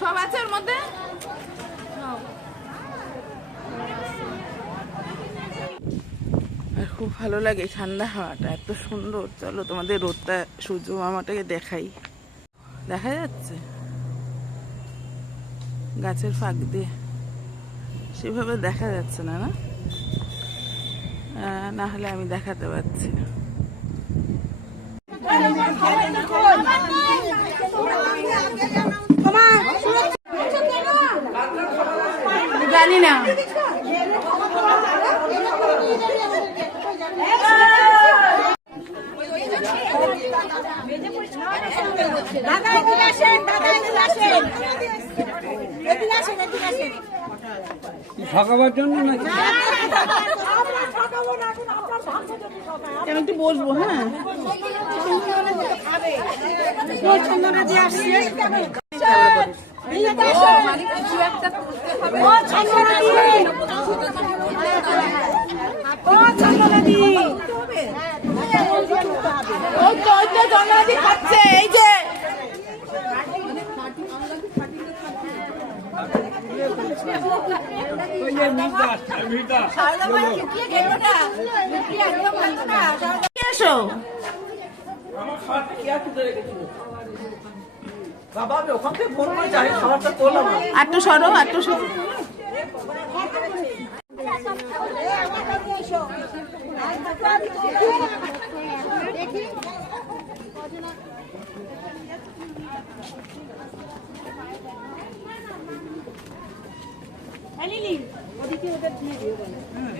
সব আছে ওর মধ্যে? আর খুব ভালো লাগে ঠান্ডা হাওয়াটা, এত সুন্দর। চলো তোমাদের রোদটা, সূর্য মামাটাকে দেখাই। দেখা যাচ্ছে? গাছের ফাঁক দিয়ে। সেভাবে দেখা যাচ্ছে না না? না হলে আমি দেখাতে পারছি না। জানি না দাদা এদিকে আসেন দাদা এদিকে আসেন এদিকে আসেন এদিকে আসেন ঠকাবার জন্য নাকি আমি একটু বসবো হ্যাঁ চন্দনা দিয়ে আসছে এই যে ওই যে মির্জা আসছে, মির্জা। এসো বাবা আমি ওখান থেকে ফোন করে জানি খাবারটা করলাম আটটু সরো আটটু সরো।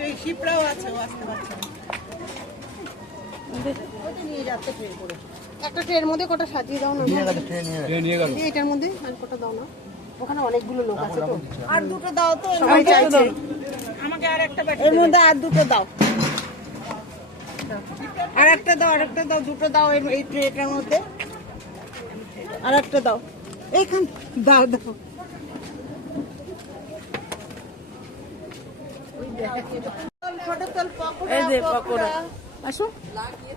এই শিপরাও আছে আসতে পারছে না। একটা ট্রের মধ্যে কটা সাজিয়ে দাও না এ নিয়ে গেল। এটার মধ্যে আর কটা দাও না। ওখানে অনেকগুলো লোক আছে তো। আর দুটো দাও তো সবাই চাইছে। আমাকে আর একটা ব্যাট এর মধ্যে আর দুটো দাও। আর একটা দাও আর একটা দাও দুটো দাও এই ট্রেটার মধ্যে। আর একটা দাও। এইখান দাও দাও। এই যে পকোড়া। আসো। এই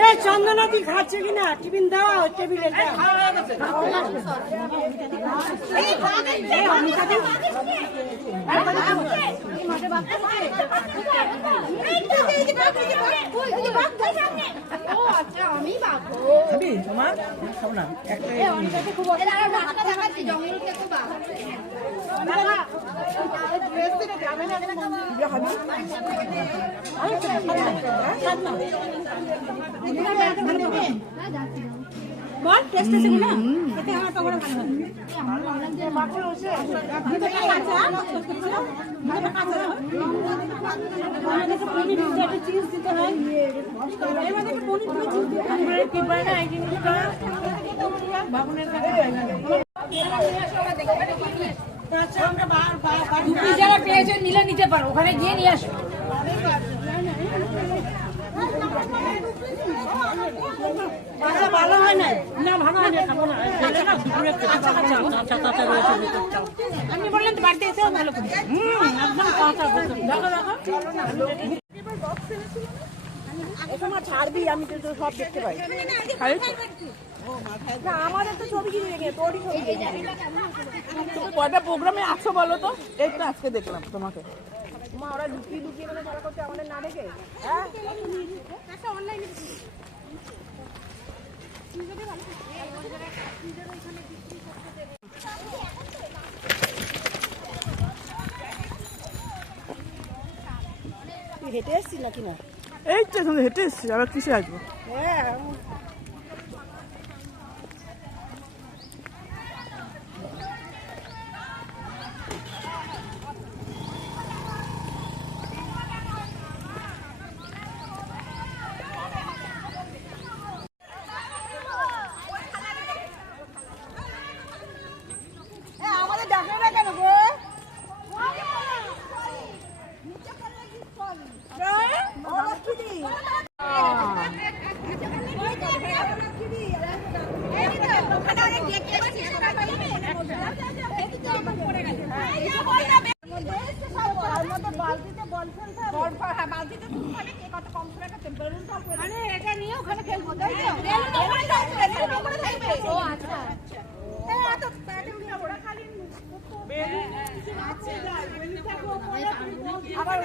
এ চন্দনা তুই খাচ্ছে কিনা টিফিন দাও টেবিলে খাবি? তোমার খাব না। একটা বল টেস্ট আছে কিনা? এতে আমার পকোড়া ভালো বাকুল হচ্ছে ভিতরটা কাঁচা কাঁচা পনির দিতে একটু চিজ দিতে এর মধ্যে পনির দিয়ে চিজ দিতে কি পায় না এই বাবুনের কাছে আমরা বার বার বার যারা পেয়েছেন নিলে নিতে পারো। ওখানে গিয়ে নিয়ে আসো। ভালো হয় না না ভালো হয় না। খাব না দুপুরে কাঁচা কাঁচা কাঁচা কাঁচা রয়েছে ভিতরটা আপনি বাড়িতে এসেও ভালো করে। হুম একদম কাঁচা দেখো দেখো। তোমার ছাড়বি আমি তো সব দেখতে পাই। না আমাদের তো ছবি কিনে রেখে তোরই ছবি তুমি কয়টা প্রোগ্রামে আছো বলো তো? এই তো আজকে দেখলাম তোমাকে। মা ওরা লুকিয়ে লুকিয়ে মানে খেলা করছে আমাদের না তুই হেঁটে এসছিস নাকি না? এই তো এখানে হেঁটে এসছি আবার কিসে আসব? হ্যাঁ বল ফেলতে হবে বল হ্যাঁ বালতিতে তুমি মানে কে কত কম করে একটা বেলুনটা মানে এটা নিয়ে ওখানে খেলব তাই তো বেলুনটা ওখানে থাকবে বেলুনটা ওখানে থাকবে ও আচ্ছা হ্যাঁ এত প্যাডে উঠে ওরা খালি বেলুন আছে বেলুন থাকবে আবার ওখানে খেলতে হবে বেলুন খাটিয়ে আরে ছোট খুলে নাও ছোট খুলে নাও ছোট খুলে নাও নালে দৌড়াতে পারবে সেইভাবে আচ্ছা নামকে দাও এখানে এখানে এখান থেকে নেওয়া শুরু কর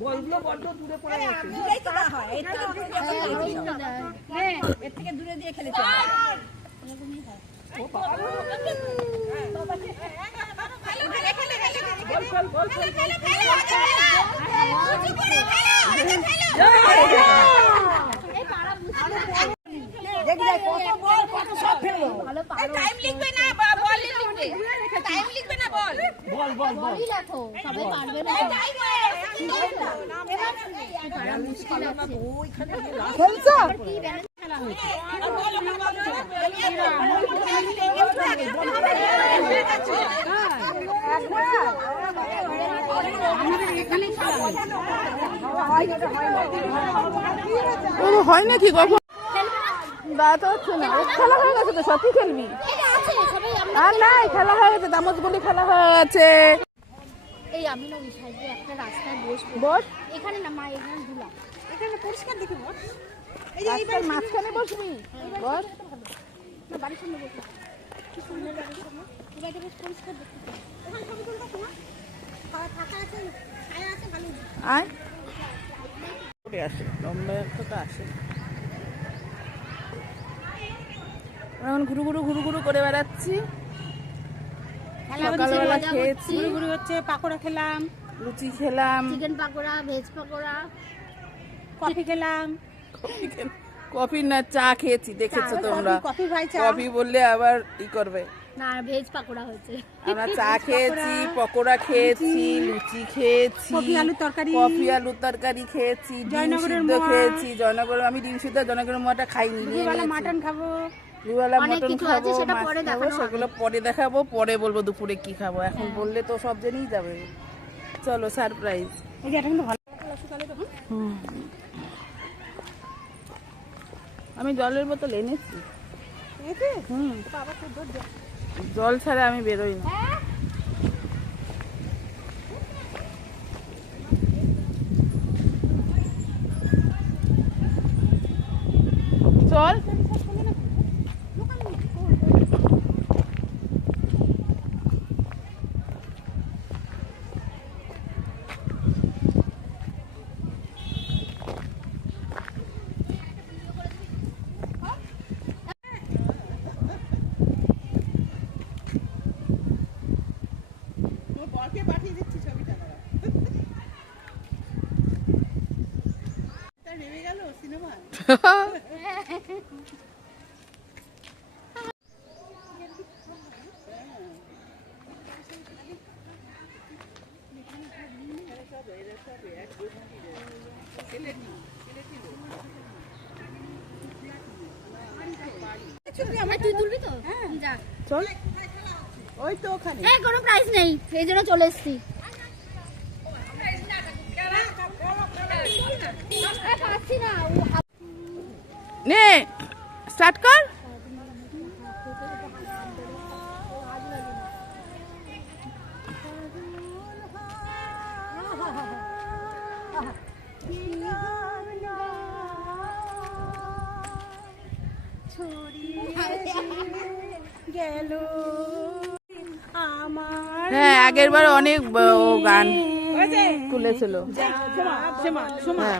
বলগুলো বড্ড দূরে পড়ে গেছে দূরেই তো হয় এর থেকে দূরে দিয়ে হ্যাঁ এর থেকে দূরে দিয়ে খেলেছি টাইম লিখবে না বা- বল লিখবে টাইম লিখবে না বল দেখো সবাই পারবে না। হয় নাকি কখন দাঁত হচ্ছে না। খেলা হয়ে গেছে তো সত্যি খেলবি? আর নাই খেলা হয়ে গেছে দামোদগুলি খেলা হয়ে গেছে। এই আমি না ওই সাইডে একটা রাস্তায় বসবো। বস। এখানে না মা এখানে দুলা এখানে পরিষ্কার দেখে বল রাস্তার মাঝখানে বসবি। বস। না বাড়ির সামনে বসবো। কি সুন্দর বাড়ির সামনে এই বাড়িটা বেশ পরিষ্কার দেখতে পাই। ছবি তুলতে শোনা ফাঁকা আছে ছায়া আছে ভালো আয়। আসে লম্বা একটা আসে। আমরা এখন ঘুরু ঘুরু ঘুরু ঘুরু করে বেড়াচ্ছি। সকালবেলা খেয়েছি। ঘুরি হচ্ছে পাকোড়া খেলাম। লুচি খেলাম। Chicken pakora veg pakora. Coffee খেলাম। কফি খেলাম। কফি না চা খেয়েছি দেখেছ তোমরা। কফি ভাই চা। কফি বললে আবার ই করবে। না ভেজ পাকোড়া হয়েছে। আমরা চা খেয়েছি পকোড়া খেয়েছি লুচি। খেয়েছি কফি তরকারি। কফি আলুর তরকারি খেয়েছি জয়নগরের খেয়েছি জয়নগর আমি ডিম সিদ্ধ জয়নগরের মোয়াটা খাইনি মাটন খাব। দুবেলা মটন খাব মাছ খাব সেগুলো পরে দেখাবো পরে বলব দুপুরে কি খাব। এখন বললে তো সব জেনেই যাবে। চলো সারপ্রাইজ এই যে এটা কিন্তু ভালো। আমি জলের বোতল এনেছি। জল ছাড়া আমি বেরোই না। চল তোর বরকে পাঠিয়ে দিচ্ছি ছবিটা দাঁড়া তা নেমে গেল সিনেমা হ্যাঁ, তুই তুলবি তো যা চল ওই তো ওখানে হ্যাঁ কোনো প্রাইস নেই। সেই জন্য চলে এসছি। হ্যাঁ, পাচ্ছি না। নে স্টার্ট কর হ্যাঁ আগের বার অনেক গান তুলেছিল হ্যাঁ